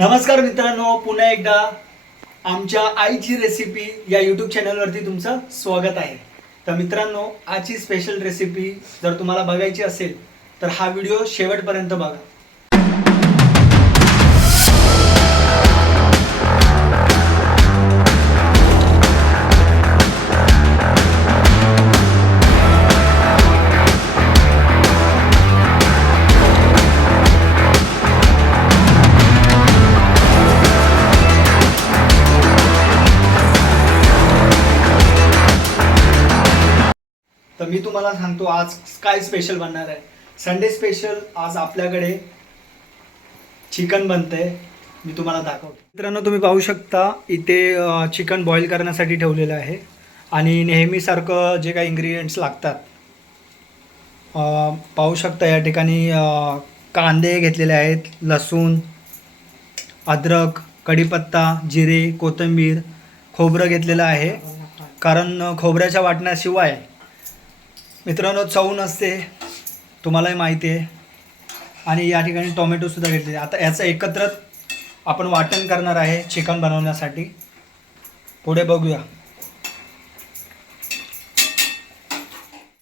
नमस्कार मित्रांनो पुन्हा एकदा आमच्या आईची रेसिपी या यूट्यूब चॅनलवरती तुमचं स्वागत आहे. तर मित्रांनो आजची स्पेशल रेसिपी जर तुम्हाला बघायची असेल तर हा व्हिडिओ शेवटपर्यंत बघा. तर मी तुम्हाला सांगतो आज काय स्पेशल बनणार आहे. संडे स्पेशल आज आपल्याकडे चिकन बनतंय. मी तुम्हाला दाखवतो. मित्रांनो तुम्ही पाहू शकता इथे चिकन बॉईल करण्यासाठी ठेवलेलं आहे. आणि नेहमीसारखं जे काही इन्ग्रेडियंट्स लागतात पाहू शकता या ठिकाणी कांदे घेतलेले आहेत लसूण अद्रक कढीपत्ता जिरे कोथिंबीर खोबरं घेतलेलं आहे. कारण खोबऱ्याच्या वाटण्याशिवाय मित्रांनो चव नसते. तुम्हालाही माहिती आहे. आणि या ठिकाणी टोमॅटोसुद्धा घेतले आता याचं एकत्र आपण वाटण करणार आहे चिकन बनवण्यासाठी. पुढे बघूया.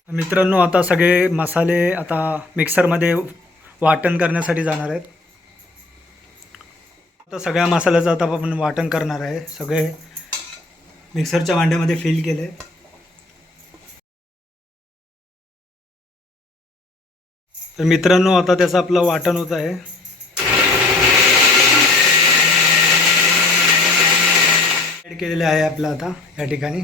मित्रांनो आता सगळे मसाले आता मिक्सरमध्ये वाटण करण्यासाठी जाणार आहेत. आता सगळ्या मसाल्याचं आता आपण वाटण करणार आहे. सगळे मिक्सरच्या भांड्यामध्ये फिल केले. तर मित्रांनो आता त्याचं आपलं वाटण होत आहे. ॲड केलेलं आहे आपलं आता या ठिकाणी.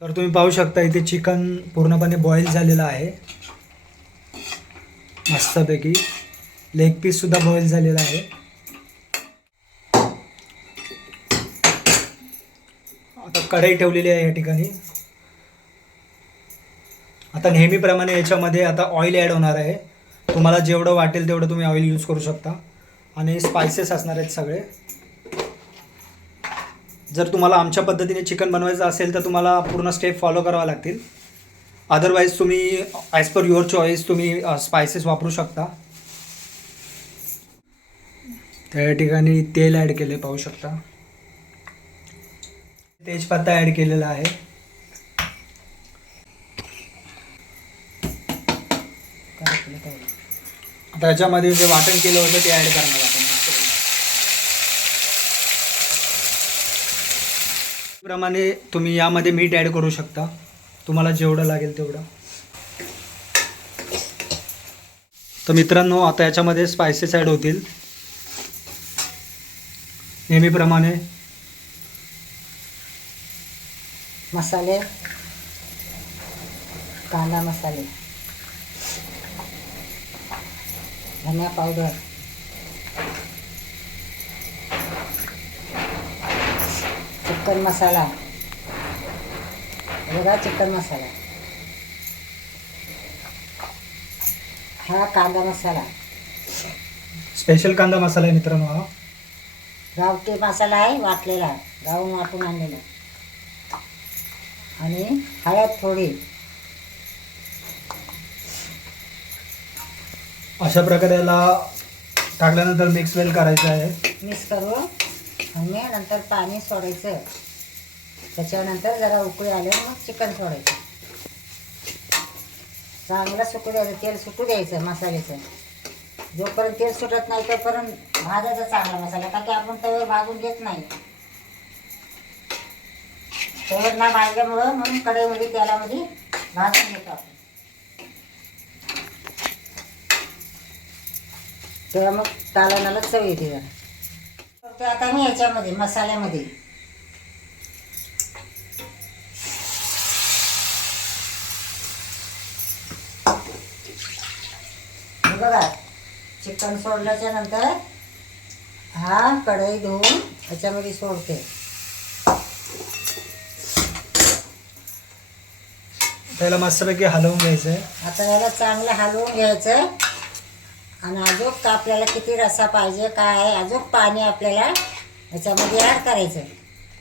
तर तुम्ही पाहू शकता इथे चिकन पूर्णपणे बॉईल झालेलं आहे. मस्तपैकी. लेग पीससुद्धा बॉईल झालेला आहे. आता कढई ठेवलेली आहे या ठिकाणी. आता नेहमीप्रमाणे याच्यामध्ये आता ऑइल ॲड होणार आहे. तुम्हाला जेवढं वाटेल तेवढं तुम्ही ऑइल यूज करू शकता. आणि स्पायसेस असणार आहेत सगळे. जर तुम्हाला आमच्या पद्धतीने चिकन बनवायचं असेल तर तुम्हाला पूर्ण स्टेप फॉलो करावा लागतील. अदरवाईज तुम्ही ॲज पर युअर चॉईस तुम्ही स्पायसेस वापरू शकता. त्या ठिकाणी तेल ॲड केले पाहू शकता. तेजपत्ता ॲड केलेला आहे. आता याच्यामध्ये जे वाटण केलं होतं ते ॲड करणार आपण. प्रमाणे तुम्ही यामध्ये मीठ ॲड करू शकता. तुम्हाला जेवढं लागेल तेवढं. तर मित्रांनो आता याच्यामध्ये स्पायसेस ॲड होतील. नेहमीप्रमाणे. मसाले. कांदा मसाले. धनिया पावडर चिकन मसाला। बघा चिकन मसाला। हा कांदा मसाला। स्पेशल कांदा मसाला आहे मित्रांनो हा. गावठी मसाला आहे वाटलेला गावून वाटून आणलेला. आणि हळद थोडी. अशा प्रकारे याला टाकल्यानंतर मिक्स वेल करायचं आहे. मिक्स करू आणि नंतर पाणी सोडायचं. त्याच्यानंतर जरा उकळी आले मग चिकन सोडायचं. चांगलं सुकू द्यायचं तेल सुटू द्यायचं मसाल्याचं. जोपर्यंत तेल सुटत नाही तोपर्यंत भाजायचा चांगला मसाला का की आपण तव्यावर भाजून घेत नाही. तव्यावर ना भाजल्यामुळं म्हणून कढईमध्ये तेलामध्ये भाजून घेतो आपण. तेव्हा मग कालवणाला चव येते जरा. आता मी याच्यामध्ये मसाल्यामध्ये. बघा चिकन सोडल्याच्या नंतर हा कढई धुवून याच्यामध्ये सोडते. त्याला मस्तपैकी हलवून घ्यायचं आता याला चांगलं हलवून घ्यायचं. आणि अजून आपल्याला किती रसा पाहिजे काय आहे अजून पाणी आपल्याला याच्यामध्ये ॲड करायचं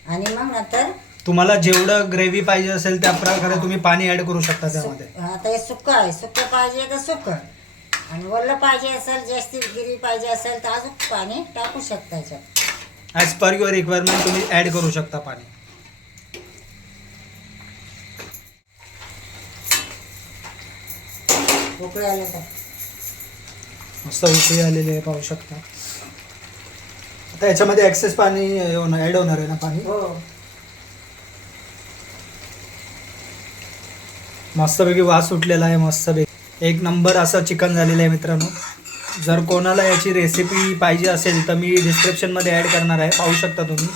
आणि मग नंतर तुम्हाला जेवढं ग्रेव्ही पाहिजे असेल त्या प्रकारे तुम्ही पाणी ऍड करू शकता त्यामध्ये. आता हे सुक्क आहे. सुक्क पाहिजे तर सुक्क आणि वरलं पाहिजे असेल जास्त गिरी पाहिजे असेल तर अजून पाणी टाकू शकता याच्यात. ॲज पर युअर रिक्वायरमेंट तुम्ही ॲड करू शकता पाणी. उकळी आले तर मस्त उकळी आलेली आहे पाहू शकता. आता याच्यामध्ये ॲक्सेस पाणी ॲड होणार आहे ना पाणी? हो. मस्तपैकी वास सुटलेला आहे मस्तपैकी. एक नंबर असं चिकन झालेलं आहे मित्रांनो. जर कोणाला याची रेसिपी पाहिजे असेल तर मी डिस्क्रिप्शनमध्ये ॲड करणार आहे. पाहू शकता तुम्ही.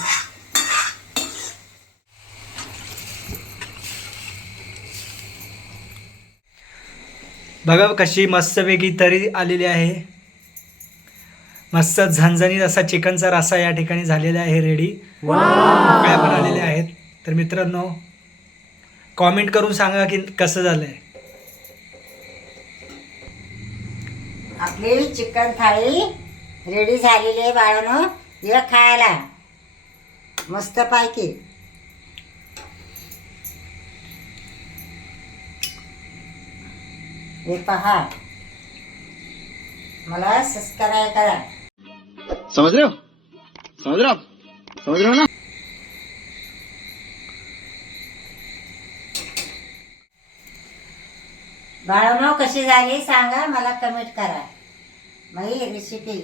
बघा कशी मस्तपैकी तरी आलेली आहे. मस्त झणझणीत असा चिकनचा रसा या ठिकाणी झालेला आहे रेडी काय पण आलेले आहेत. तर मित्रांनो कॉमेंट करून सांगा की कसं झालंय. आपली चिकन थाळी रेडी झालेली आहे बाळानो. ये खायला. मस्त पैकी. हे पहा. मला सबस्क्राईब करा. समझ रहे हो? समझ रहे हो रहे हो ना? बाळानो कशी झाली सांगा मला कमेंट करा. मग रेसिपी